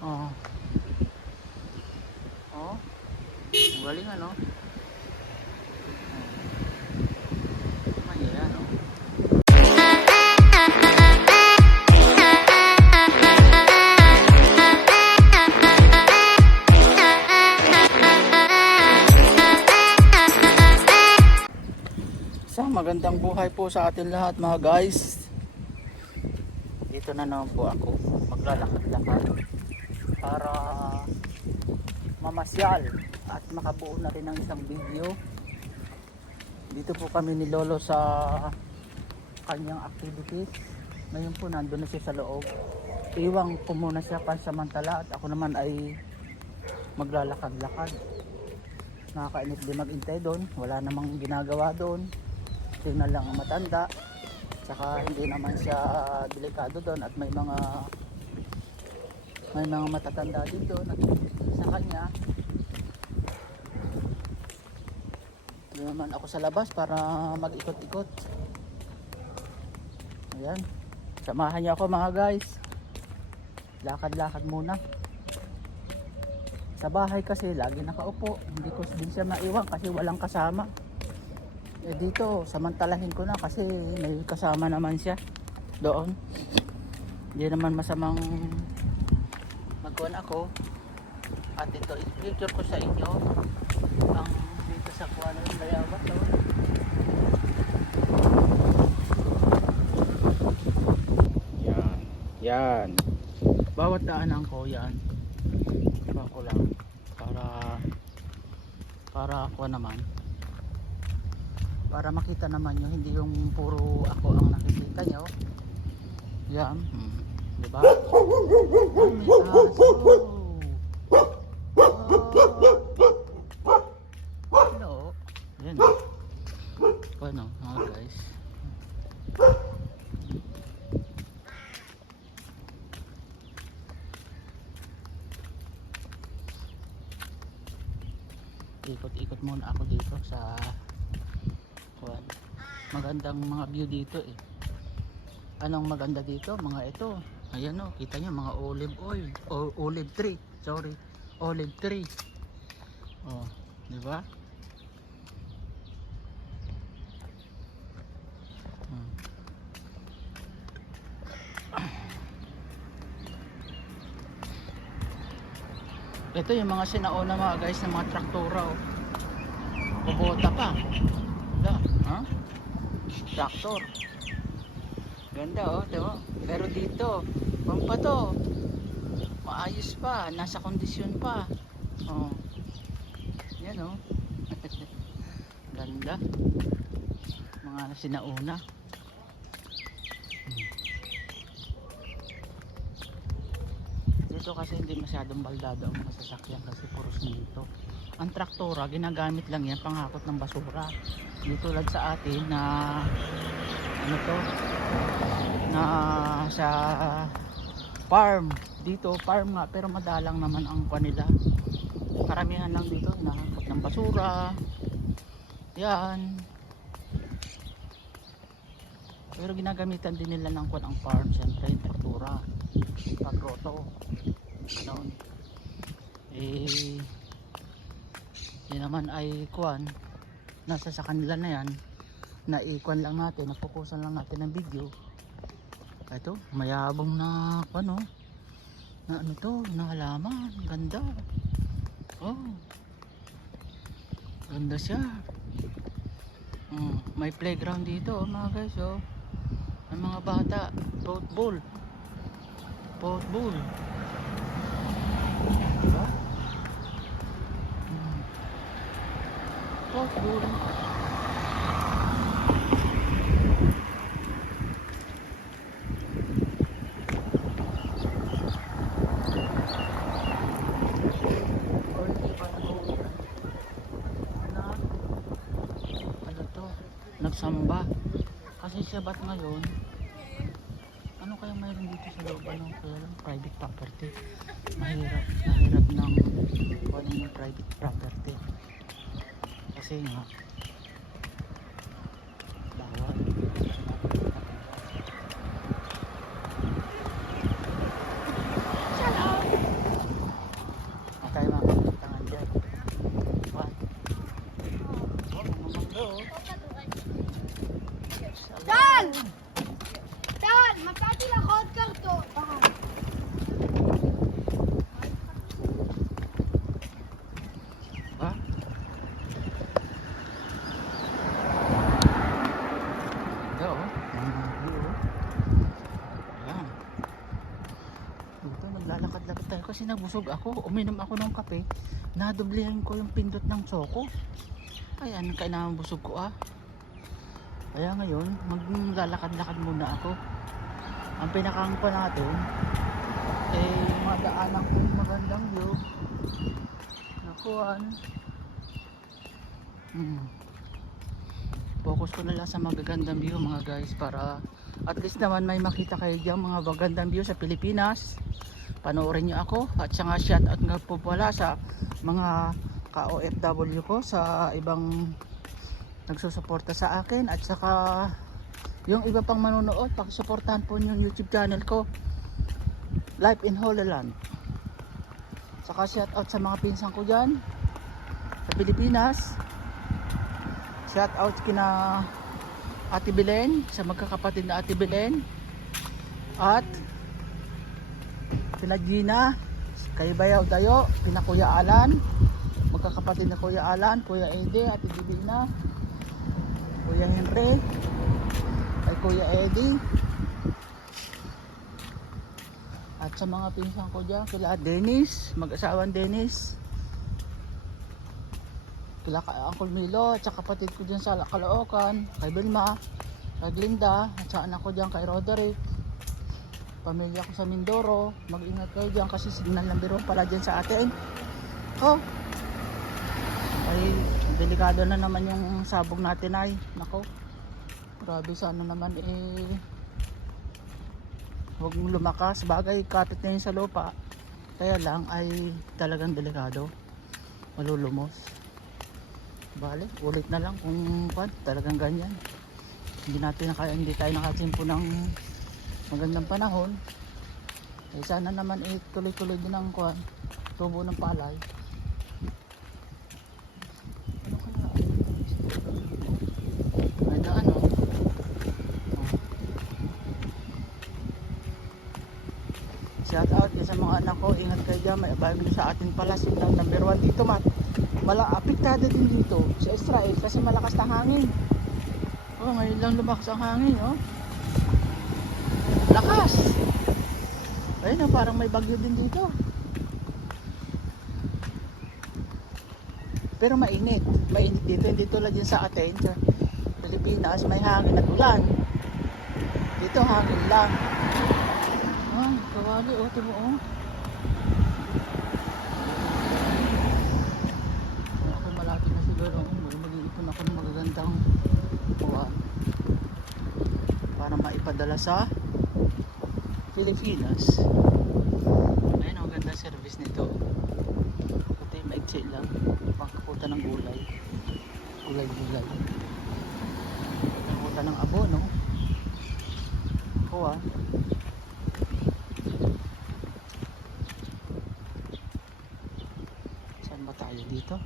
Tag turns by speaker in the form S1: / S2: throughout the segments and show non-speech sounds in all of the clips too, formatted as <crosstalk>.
S1: Oh. Oh. Ang galing ano? Magandang buhay po sa atin lahat mga guys. Dito na naman po ako. Maglalakad-lakad para mamasyal at makabuo na rin ng isang video. Dito po kami ni Lolo sa kanyang activities. Ngayon po nandun na siya sa loob. Iwang ko muna siya pansamantala at ako naman ay maglalakad-lakad. Nakakainit din maghintay doon. Wala namang ginagawa doon. Signal lang ang matanda. Tsaka hindi naman siya delikado doon at may mga may mga matatanda din doon sa kanya. Doon naman ako sa labas para mag-ikot-ikot. Ayan. Samahan niyo ako mga guys. Lakad-lakad muna. Sa bahay kasi lagi nakaupo. Hindi ko din siya maiwan kasi walang kasama. Eh dito samantalahin ko na kasi may kasama naman siya doon. Hindi naman masamang magkuhan ako at ito i-picture ko sa inyo ang dito sa kuhan ng Bayawa to. Yan. Yan. Bawat daanan ko yan. Iba ko lang. Para para ako naman. Para makita naman nyo hindi yung puro ako ang nakikita nyo. Yan. Hmm. Di ba Ay, may aso ano mga guys. Ikot-ikot muna ako dito sa kuwan. magandang mga view dito eh. Anong maganda dito? Mga ito ayan o kita nyo mga olive oil o olive tree sorry olive tree oh di ba Hmm. ito yung mga sinauna mga guys ng mga traktora oh. kubota pa Wala, ha? Traktor. Ganda oh, diba? Pero dito, pang pa to. Maayos pa, nasa kondisyon pa. Oh. Yan oh. <laughs> Ganda. Mga sinauna. Dito kasi hindi masyadong baldado ang mga sasakyan kasi puro simento. Ang traktora, ginagamit lang yan panghakot ng basura. Hindi tulad sa atin na ano to na sa farm. Dito farm nga pero madalang naman ang kanila karamihan lang dito nakakot ng basura. Yan. Pero ginagamitan din nila ng kwan ang farm siyempre yung traktura pagroto ano eh yun naman ay kwan nasa sa kanila na yan. Na ikwan lang natin napukusan lang natin ng video. Ito mayabong na ano? Na ano to? Na halaman. Ganda. Oh. Ganda siya. Mm, may playground dito oh, mga guys oh. May mga bata. Football football diba mm. football Or hindi pa nag-uulan. Na, ano to, nagsamba. Kasi siya ba't ngayon, ano kaya mayroon dito sa loob, ano private property. Mahirap, mahirap ng, ano yung private property. Kasi nga, bawal. Shut up! Maglalakad-lakad tayo kasi nabusog ako. Uminom ako ng kape. Nadoblihan ko yung pindot ng soko. Ayan, kailangan busog ko ah. Kaya ngayon, maglalakad-lakad muna ako. Ang pinakang pa natin, eh, madaanan ko yung magandang view. Nakuhan. Hmm. Focus ko na lang sa magagandang view mga guys para at least naman may makita kayo dyan mga magandang view sa Pilipinas. Panoorin nyo ako. At saka shout out nga po pala sa mga ka-OFW ko sa ibang nagsusuporta sa akin. At saka yung iba pang manonood pakisuportahan po yung YouTube channel ko. Life in Holy Land saka shout out sa mga pinsan ko dyan sa Pilipinas. Shout out kina Ate Belen sa magkakapatid na Ate Belen. At kina Gina kay Bayaw Dayo kina Kuya Alan magkakapatid na Kuya Alan Kuya Ede Ate Divina Kuya Henry kay Kuya Eddie. At sa mga pinsan ko dyan kila Dennis mag-asawang Dennis. Kila ka Uncle Milo at sa kapatid ko dyan sa Caloocan kay Belma kay Glinda at sa anak ko dyan kay Roderick pamilya ko sa Mindoro. Mag-ingat kayo dyan kasi signal ng biro pala dyan sa atin. Oh. Ay delikado na naman yung sabog natin ay. Nako. Grabe sana naman eh. Huwag lumakas. Bagay kapit na sa lupa. Kaya lang ay talagang delikado. Malulumos. Bale ulit na lang kung pan, talagang ganyan. Hindi natin naka, hindi tayo nakasimpo ng magandang panahon. Eh sana naman eh tuloy-tuloy din ang kwan. Tubo ng palay. Ano? Shout out sa mga anak ko, ingat kayo dyan, may bagyo sa atin pala. Sila number 1 dito mat. Mala apektado din dito sa Israel kasi malakas na hangin. Oh, ngayon lang lumakas ang hangin, oh. Lakas. Ayun, oh, parang may bagyo din dito. Pero mainit. Mainit dito. Hindi tulad din sa atin, sa Pilipinas, may hangin at ulan. Dito hangin lang. Ah, kawali, oh, timo, oh. Ako na siguro, oh. Mag-iipon ako ng magagandang kuha. Para maipadala sa Pilipinas. Ayun, ang ganda service nito. Ito yung maigsi lang. Pangkakuta ng gulay. Gulay-gulay. Pangkakuta ng abo, no? Kuha. Saan ba tayo? Dito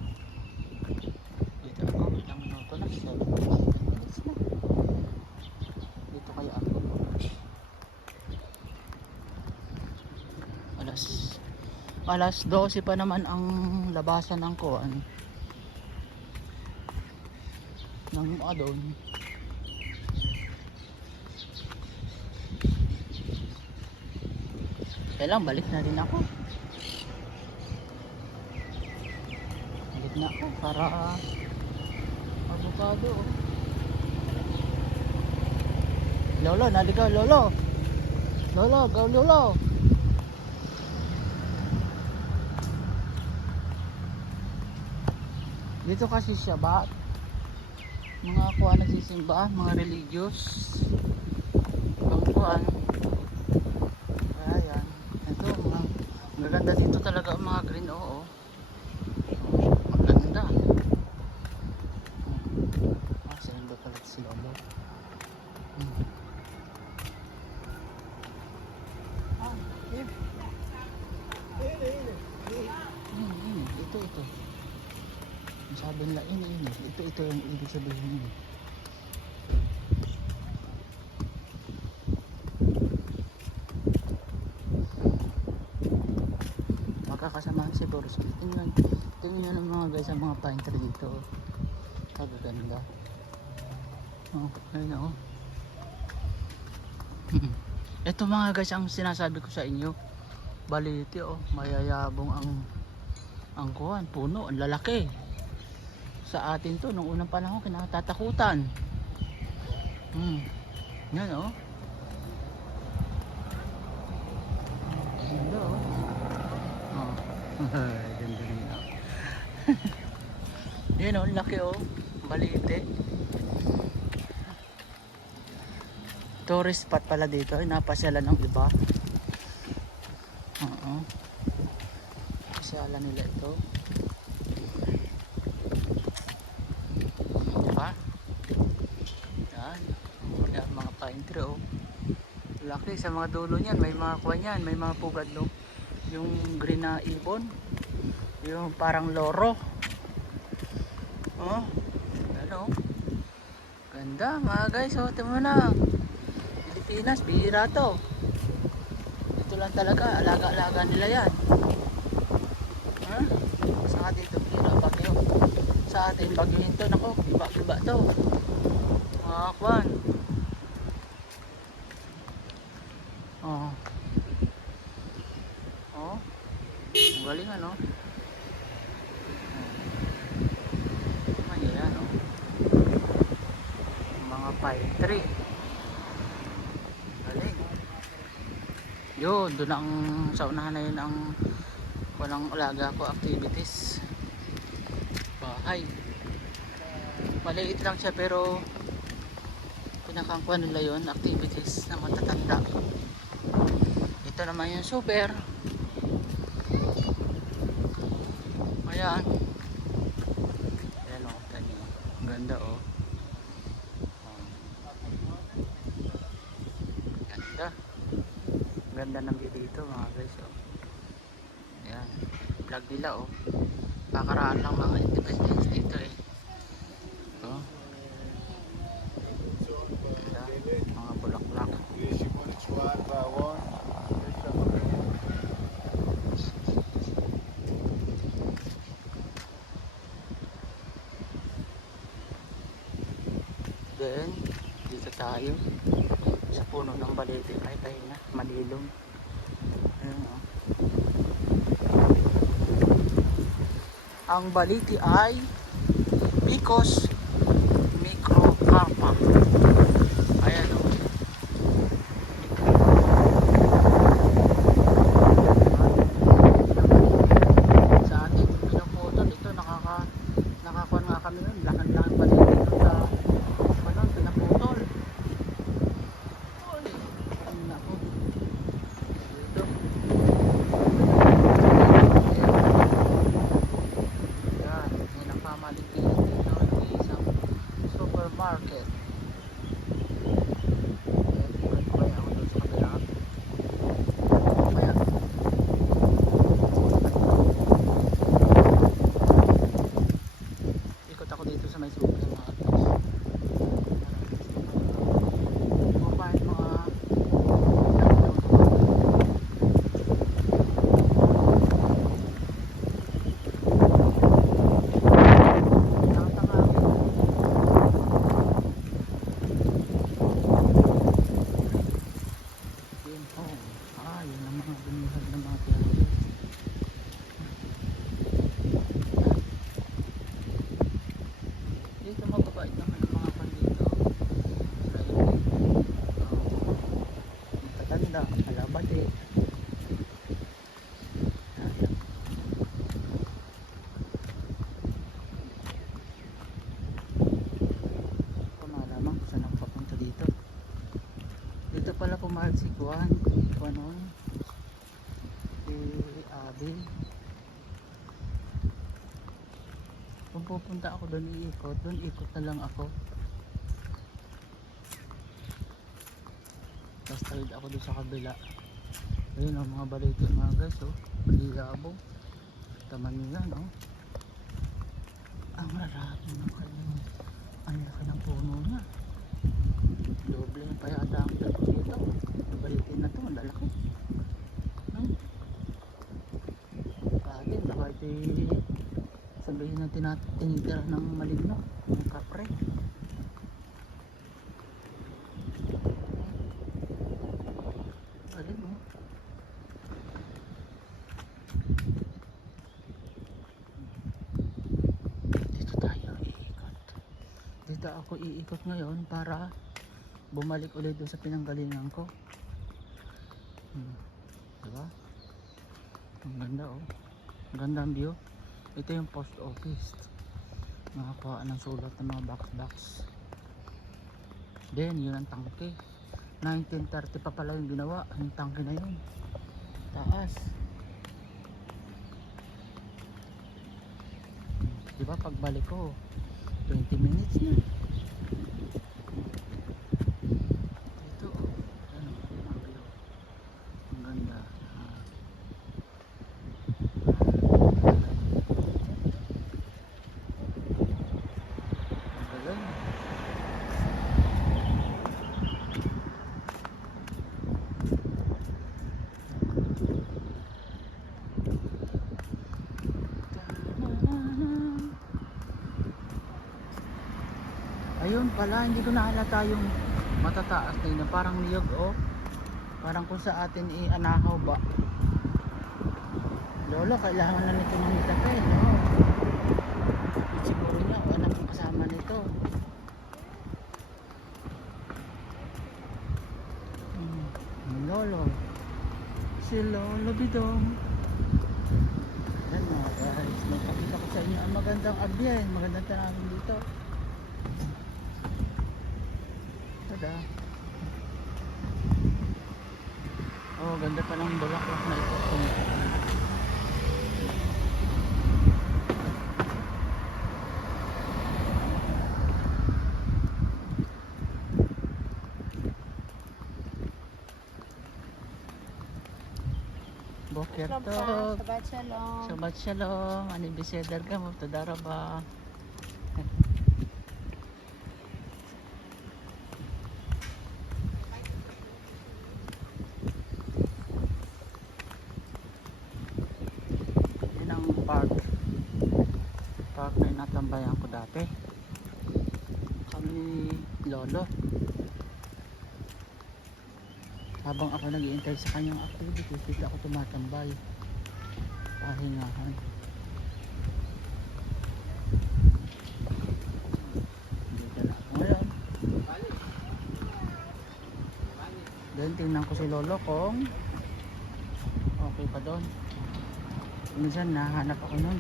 S1: ako, ilang minuto na. 7 minutes na. Dito kaya ako. Alas alas 12 pa naman ang labasan ng kuan. Ng adon. Kailang balik na rin ako. Balik na ako para avocado. oh. Lolo, naligaw, lolo. Lolo, go lolo. Dito kasi siya ba? Mga kuha nagsisimba, mga religious. Ang kuha. Ayan. Ito, mga maganda dito talaga mga green oo. Maganda. Ah, sa iba pala si Lolo. Hmm. Hmm, hmm, ito, ito. Ang sabi nila, ini, ini. Ito, yung ibig sabihin nila. Magkakasama si Boris. Tingnan, tingnan ng mga guys ang mga pine tree dito. Kagaganda. Oh, ayun oh. <laughs> Ito mga guys ang sinasabi ko sa inyo. baliti oh mayayabong ang ang kuhan puno ang lalaki sa atin to. Nung unang panahon kinatatakutan. Hmm. Yan oh. Ganda oh. Oh. <laughs> Ganda rin oh <laughs> yan oh ang laki oh. Baliti tourist spot pala dito. Ay napasyalan ng iba. Oo. Pasyalan nila ito. Diba? Yan. Pine tree oh. Laki sa mga dulo niyan. May mga kuha niyan. May mga pugad no. Yung green na ibon. Yung parang loro. Oh. Ano? Ganda mga guys. Oh, timo na. Pilipinas, bihira to. Ito lang talaga, alaga-alaga nila yan. Ha? Sa atin ito, bira, bagyo. Sa atin, bagyo ito, nako, iba-iba to. Mga kwan. 5-3 galing. Yun doon ang sa unahan na yun ang walang ulaga ko activities. Bahay. Maliit lang siya pero pinakangkuha nila yun activities na matatanda. Ito naman yung super. Ayan. View dito mga guys oh. Ayan. Vlog nila oh. Kakaraan lang mga independence dito eh. Oh. Ganda. Mga bulaklak. Then, dito tayo sa puno ng balete. Ay, tayo na. Malilong. Ayan oh. Ang baliti ay Picos microcarpa. Ayan o. Sa atin, pinuputol ito, nakaka, nakakuha nga kami nun. Lakan-lakan baliti dito sa, ano, pinaputol. Uy, ang nako. Dito. Yan, yan ang pamalikihan dito ng isang supermarket. Ayan, ikot ko kaya ako doon sa kabila. Mamaya. Ikot ako dito sa may supermarket. Kumain mga Nakatanga ako. Yun, oh. Ah, yun ang mga bumihag ng mga piyade. Dito mababait naman ang mga pandito. Private. Oh. Matatanda, alabati. Ayan. Ko malaman kung saan ako papunta dito. Dito pala pumayag si Juan. Juan on. Si Abi. Kung pupunta ako doon iikot, doon ikot na lang ako. Tawid ako doon sa kabila. Ayun ang mga balito mga guys oh. Maliyabong. Taman nila no. Ang rarami ng kanyang ang laki ng puno niya. Doble pa yata ang dito. Balitin na to, lalaki. Hmm? Bakit? Baka ito sabihin na tinat- tinitira ng maligno, ng kapre. Galing mo. dito ako iikot ngayon para bumalik ulit doon sa pinanggalingan ko. Hmm. Diba? Ang ganda oh. Ang ganda ang view. Ito yung post office. Nakakuha ng sulat ng mga box-box. Then, yun ang tangke. 1930 pa pala yung ginawa. Yung tangke na yun. Taas. Diba pagbalik ko, 20 minutes na. Ito, oh. Ano, ang view. Ang ganda. Ah. Ang galing. Ayun pala, hindi ko nahalata yung matataas na yun. Parang niyog oh. Parang kung sa atin i-anakaw ba. Lolo, kailangan na nito ng mitapel. No? Siguro niya, anak ang kasama nito. Hmm, Lolo. Si Lolo Bidong. Yan mga guys, may pakita ko sa inyo ang magandang abyan, magandang tanawin dito. Tada. Oh, ganda pa ng bulaklak na ito. Boker to.
S2: Sabat shalom.
S1: Shabbat shalom. Ani bisedar ka mo. Tadara ba? Yun ang park. Park na inatambayan ko dati. Kami Lolo. Habang ako nag-iintay sa kanyang activity, dito ako tumatambay. Pahingahan. Then tingnan ko si Lolo kung okay pa doon. Minsan nahanap ako nun.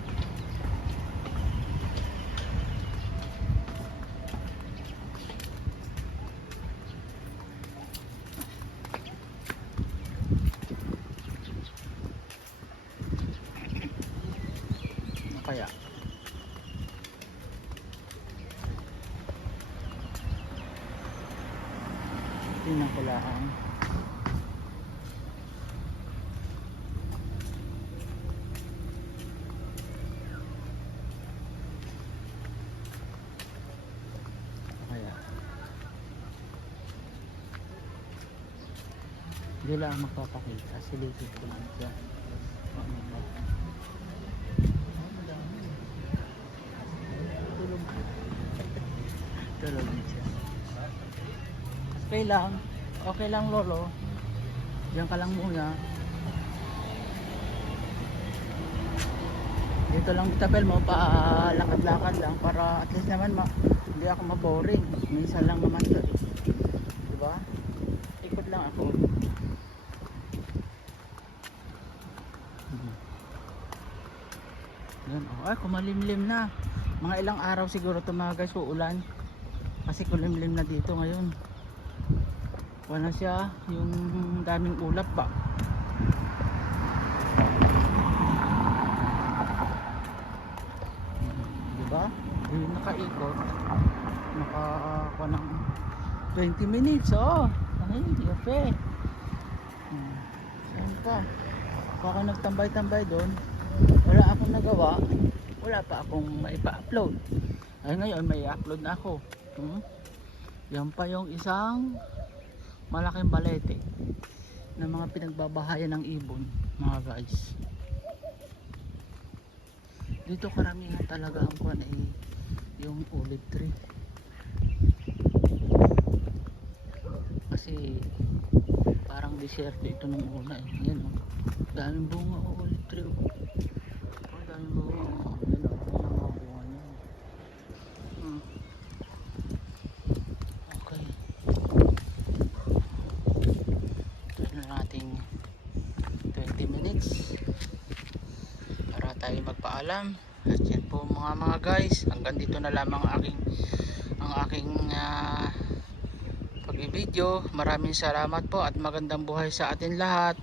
S1: Ano kaya? Ko lang. Ano kaya? Hindi lang magpapakita. Silipin ko lang siya. Tulog. Din siya. Okay lang. Okay lang lolo. Diyan ka lang muna. Dito lang tapel mo pa lakad-lakad lang para at least naman ma hindi ako maboring. Minsan lang naman 'yun. Di ba? Ikot lang ako. Mhm. Yan, oh. Ay, kumalimlim na. Mga ilang araw siguro ito mga guys, uulan. Kasi kulimlim na dito ngayon. Wala siya, yung daming ulap ba. Diba? Yung nakaikot. Nakakuha ng 20 minutes, oh. Ay, yape. Hmm. Saan pa? Baka nagtambay-tambay doon. Wala akong nagawa. Wala pa akong maipa-upload. Ay ngayon may upload na ako. Hmm? Yan pa yung isang malaking balete ng mga pinagbabahayan ng ibon mga guys dito karamihan talaga ang kuwan ay yung olive tree kasi parang desierto ito nung una eh. yan oh. daming bunga oh, olive tree oh. oh daming bunga oh. yan oh. yan ang mga bunga niya hmm. paalam. At yan po mga mga guys, hanggang dito na lamang ang aking ang aking ah, pagbibideo. Maraming salamat po at magandang buhay sa atin lahat.